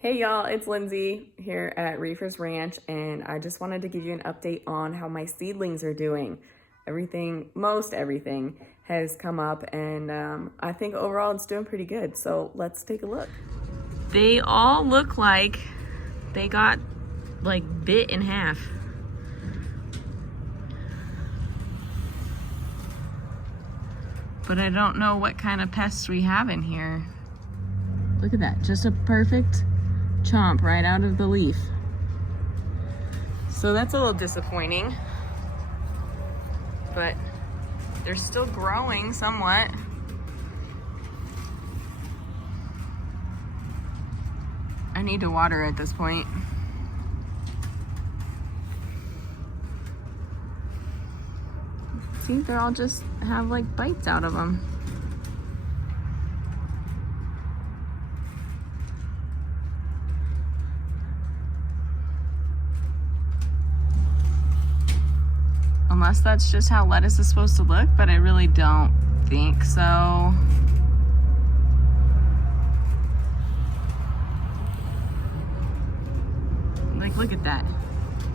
Hey y'all, it's Lindsay here at Reefer's Ranch, and I just wanted to give you an update on how my seedlings are doing. Most everything has come up, and I think overall it's doing pretty good. So let's take a look. They all look like they got bit in half. But I don't know what kind of pests we have in here. Look at that, just a perfect chomp right out of the leaf. So that's a little disappointing, but they're still growing somewhat. I need to water at this point. See, they're all just have bites out of them. Unless that's just how lettuce is supposed to look, but I really don't think so. Look at that.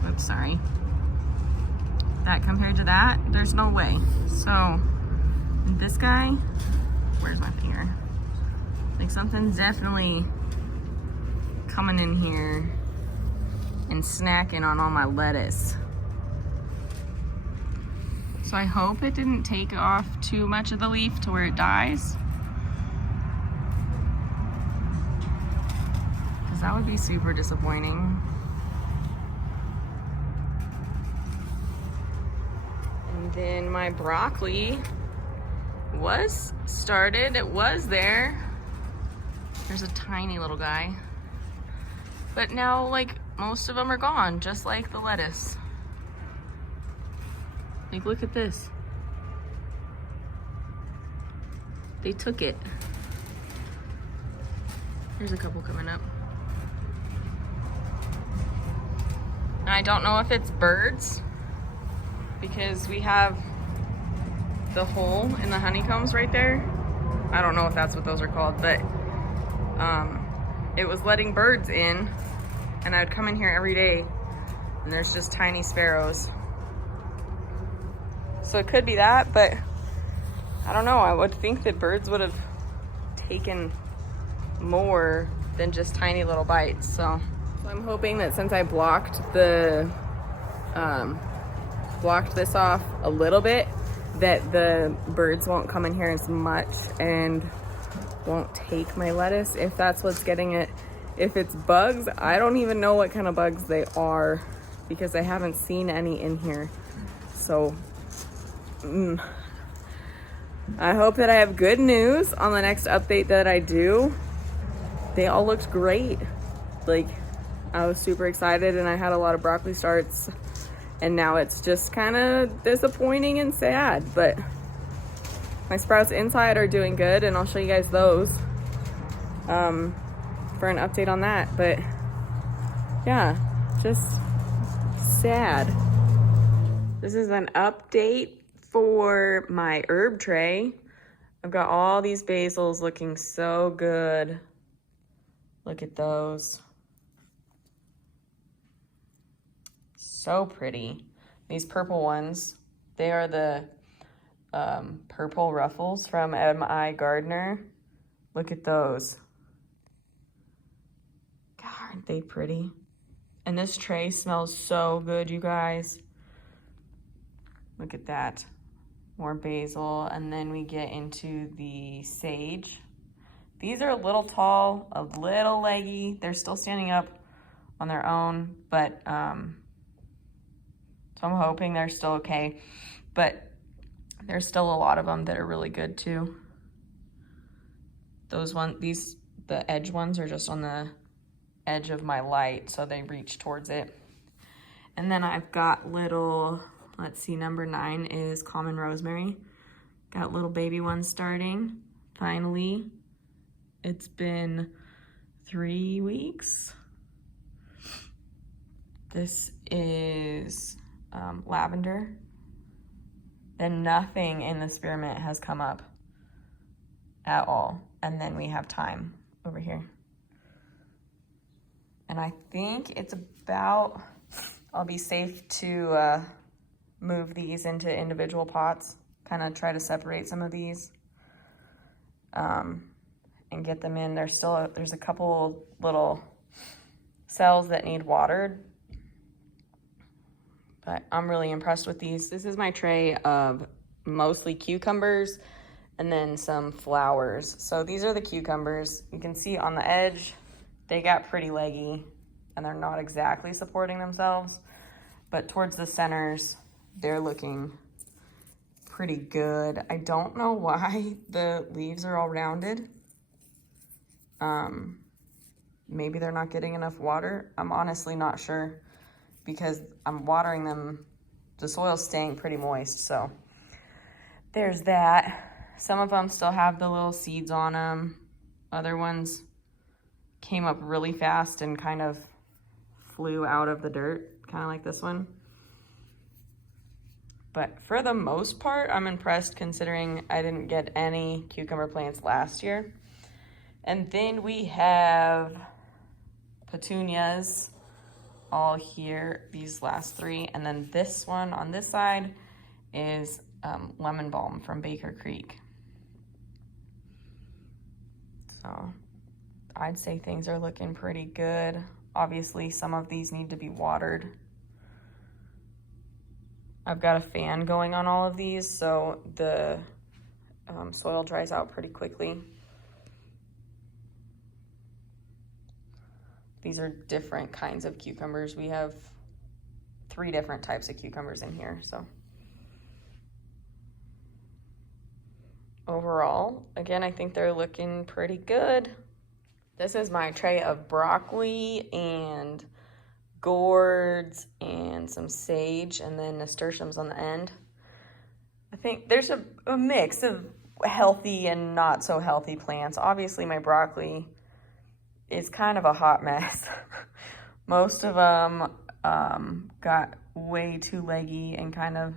Oops, sorry. That compared to that, there's no way. So, this guy, where's my finger? Something's definitely coming in here and snacking on all my lettuce. So I hope it didn't take off too much of the leaf to where it dies. Because that would be super disappointing. And then my broccoli was started, it was there. There's a tiny little guy. But now most of them are gone, just like the lettuce. Look at this. They took it. There's a couple coming up. And I don't know if it's birds because we have the hole in the honeycombs right there. I don't know if that's what those are called, but it was letting birds in, and I would come in here every day and there's just tiny sparrows. So it could be that, but I don't know. I would think that birds would have taken more than just tiny little bites. So I'm hoping that since I blocked this off a little bit, that the birds won't come in here as much and won't take my lettuce, if that's what's getting it. If it's bugs, I don't even know what kind of bugs they are because I haven't seen any in here. So I hope that I have good news on the next update that I do. They all looked great. I was super excited and I had a lot of broccoli starts, and now it's just kind of disappointing and sad, but my sprouts inside are doing good, and I'll show you guys those for an update on that. But yeah, just sad. This is an update for my herb tray. I've got all these basils looking so good. Look at those. So pretty. These purple ones, they are the purple ruffles from M.I. Gardner. Look at those. God, aren't they pretty? And this tray smells so good, you guys. Look at that. More basil, and then we get into the sage. These are a little tall, a little leggy. They're still standing up on their own, but so I'm hoping they're still okay. But there's still a lot of them that are really good too. The edge ones are just on the edge of my light, so they reach towards it. And then I've got little, let's see, number 9 is common rosemary. Got little baby ones starting, finally. It's been 3 weeks. This is lavender. Then nothing in the spearmint has come up at all. And then we have thyme over here. And I think it's about, I'll be safe to move these into individual pots, kind of try to separate some of these and get them in. There's a couple little cells that need watered, but I'm really impressed with these. This is my tray of mostly cucumbers and then some flowers. So these are the cucumbers. You can see on the edge, they got pretty leggy and they're not exactly supporting themselves, but towards the centers, they're looking pretty good. I don't know why the leaves are all rounded. Maybe they're not getting enough water. I'm honestly not sure because I'm watering them. The soil's staying pretty moist, so there's that. Some of them still have the little seeds on them. Other ones came up really fast and kind of flew out of the dirt, kind of like this one. But for the most part, I'm impressed considering I didn't get any cucumber plants last year. And then we have petunias all here, these last three. And then this one on this side is lemon balm from Baker Creek. So I'd say things are looking pretty good. Obviously, some of these need to be watered. I've got a fan going on all of these, so the soil dries out pretty quickly. These are different kinds of cucumbers. We have 3 different types of cucumbers in here, so. Overall, again, I think they're looking pretty good. This is my tray of broccoli and gourds and some sage and then nasturtiums on the end. I think there's a mix of healthy and not so healthy plants. Obviously, my broccoli is kind of a hot mess. Most of them got way too leggy and kind of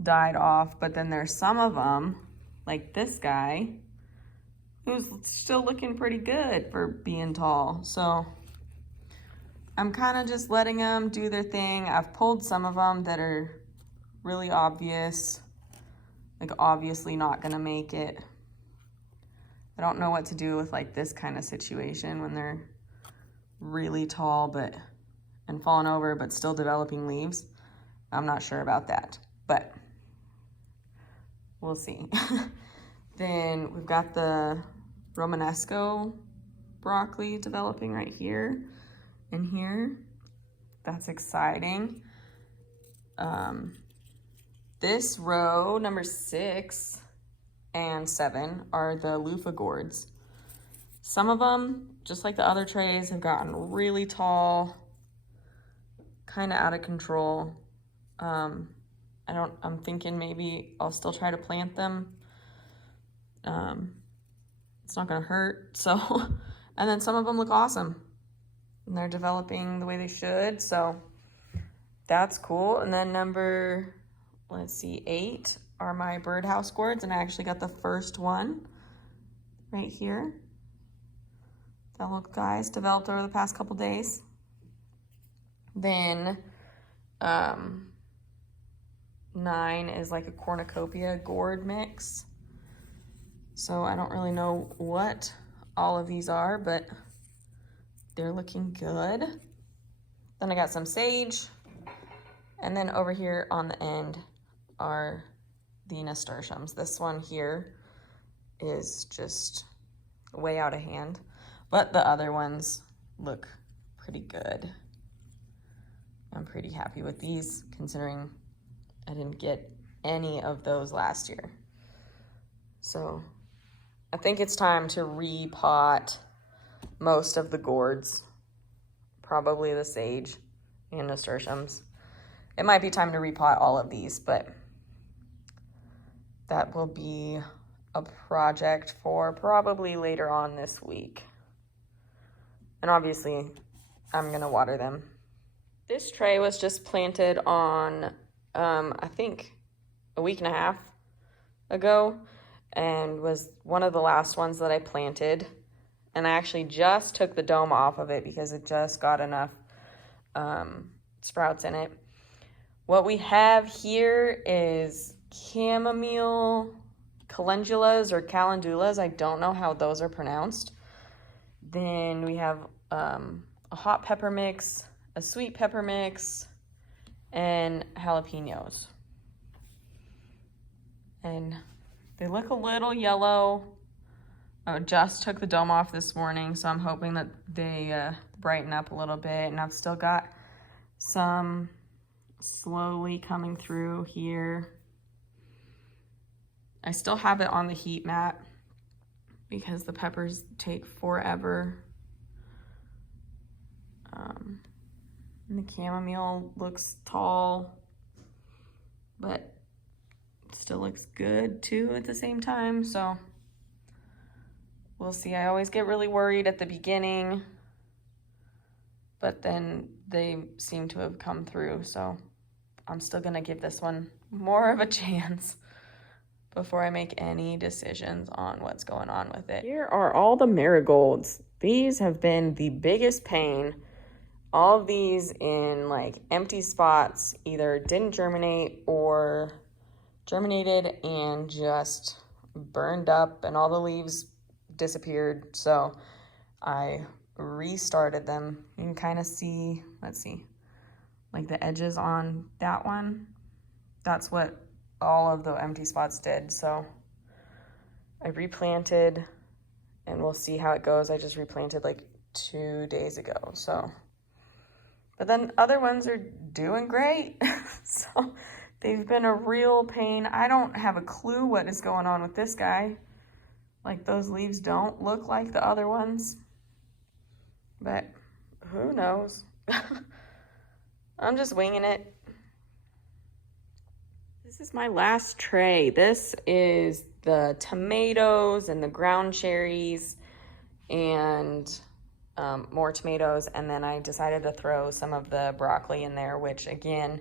died off, but then there's some of them, like this guy, who's still looking pretty good for being tall. So I'm kind of just letting them do their thing. I've pulled some of them that are really obvious, like obviously not gonna make it. I don't know what to do with like this kind of situation when they're really tall and falling over but still developing leaves. I'm not sure about that, but we'll see. Then we've got the Romanesco broccoli developing right here and here. That's exciting. This row, number 6 and 7, are the Loofah Gourds. Some of them, just like the other trays, have gotten really tall, kind of out of control. I'm thinking maybe I'll still try to plant them. It's not gonna hurt, so. And then some of them look awesome. And they're developing the way they should, so that's cool. And then number, let's see, 8 are my birdhouse gourds, and I actually got the first one right here. That little guy's developed over the past couple days. Then 9 is like a cornucopia gourd mix. So I don't really know what all of these are, but they're looking good. Then I got some sage. And then over here on the end are the nasturtiums. This one here is just way out of hand, but the other ones look pretty good. I'm pretty happy with these considering I didn't get any of those last year. So I think it's time to repot most of the gourds, probably the sage and nasturtiums. It might be time to repot all of these, but that will be a project for probably later on this week. And obviously, I'm gonna water them. This tray was just planted on, I think, a week and a half ago, and was one of the last ones that I planted. And I actually just took the dome off of it because it just got enough sprouts in it. What we have here is chamomile calendulas or calendulas. I don't know how those are pronounced. Then we have a hot pepper mix, a sweet pepper mix, and jalapenos. And they look a little yellow. I just took the dome off this morning, so I'm hoping that they brighten up a little bit. And I've still got some slowly coming through here. I still have it on the heat mat because the peppers take forever. And the chamomile looks tall, but still looks good too at the same time. So we'll see. I always get really worried at the beginning, but then they seem to have come through. So I'm still gonna give this one more of a chance before I make any decisions on what's going on with it. Here are all the marigolds. These have been the biggest pain. All of these in like empty spots either didn't germinate or germinated and just burned up and all the leaves disappeared. So I restarted them. You can kind of see, let's see, like the edges on that one. That's what all of the empty spots did. So I replanted and we'll see how it goes. I just replanted like 2 days ago. So, but then other ones are doing great. So they've been a real pain. I don't have a clue what is going on with this guy. Like those leaves don't look like the other ones, but who knows? I'm just winging it. This is my last tray. This is the tomatoes and the ground cherries and more tomatoes. And then I decided to throw some of the broccoli in there, which again,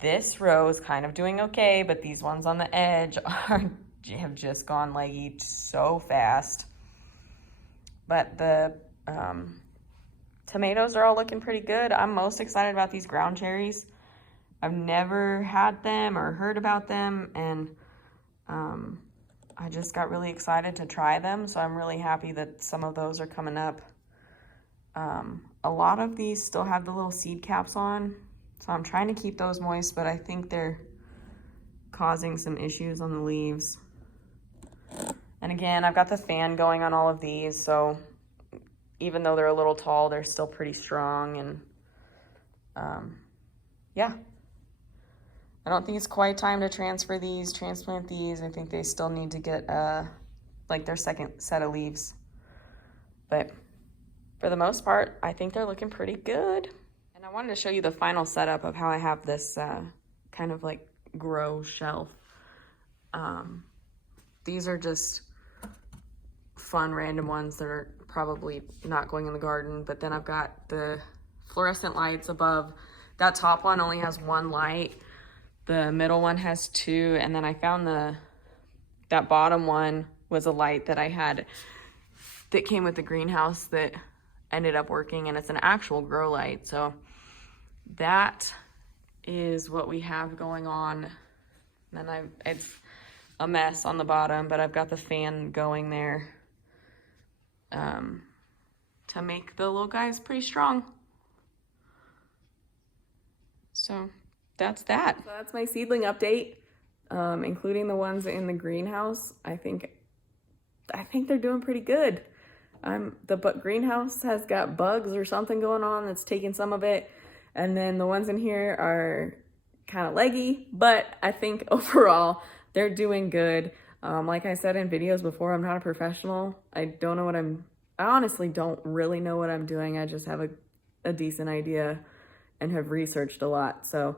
this row is kind of doing okay, but these ones on the edge have just gone leggy so fast. But the tomatoes are all looking pretty good. I'm most excited about these ground cherries. I've never had them or heard about them, and I just got really excited to try them, so I'm really happy that some of those are coming up. A lot of these still have the little seed caps on, so I'm trying to keep those moist, but I think they're causing some issues on the leaves. And again, I've got the fan going on all of these, so even though they're a little tall, they're still pretty strong. And yeah, I don't think it's quite time to transplant these. I think they still need to get like their second set of leaves. But for the most part, I think they're looking pretty good. And I wanted to show you the final setup of how I have this kind of like grow shelf. These are just fun random ones that are probably not going in the garden, but then I've got the fluorescent lights above. That top one only has one light. The middle one has two, and then I found that bottom one was a light that I had that came with the greenhouse that ended up working, and it's an actual grow light. So that is what we have going on. And then it's a mess on the bottom, but I've got the fan going there to make the little guys pretty strong. So that's that. So that's my seedling update, including the ones in the greenhouse. I think they're doing pretty good. The greenhouse has got bugs or something going on that's taking some of it, and then the ones in here are kind of leggy, but I think overall they're doing good. Like I said in videos before, I'm not a professional. I honestly don't really know what I'm doing. I just have a decent idea and have researched a lot. So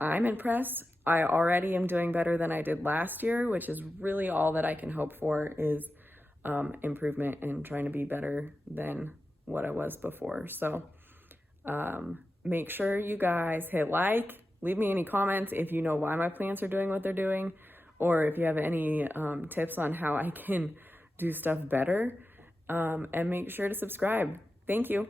I'm impressed. I already am doing better than I did last year, which is really all that I can hope for is improvement and trying to be better than what I was before. So make sure you guys hit like, leave me any comments if you know why my plants are doing what they're doing, or if you have any tips on how I can do stuff better. and make sure to subscribe. Thank you.